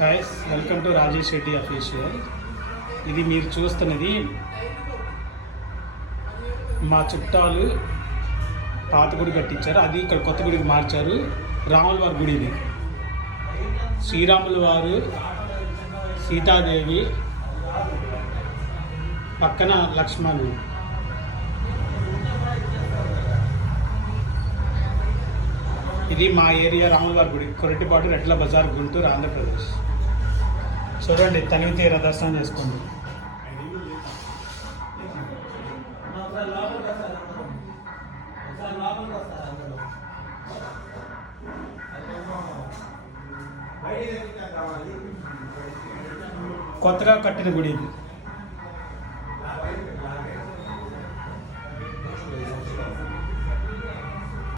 Guys, welcome to Rajesh Reddy official. ఇది మీరు చూస్తున్నది మా చుట్టాలు పాత గుడి కట్టించారు. అది ఇక్కడ కొత్త గుడికి మార్చారు. రాముల వారి గుడి ఇది. శ్రీరాముల వారు, సీతాదేవి, పక్కన లక్ష్మణుడు. ఇది మా ఏరియా రాముల వారి గుడి, కొరటిపాటు రెడ్ల బజార్, గుంటూరు, ఆంధ్రప్రదేశ్. చూడండి, తనివి తీర దర్శనం చేసుకోండి. కొత్తగా కట్టిన గుడి ఇది.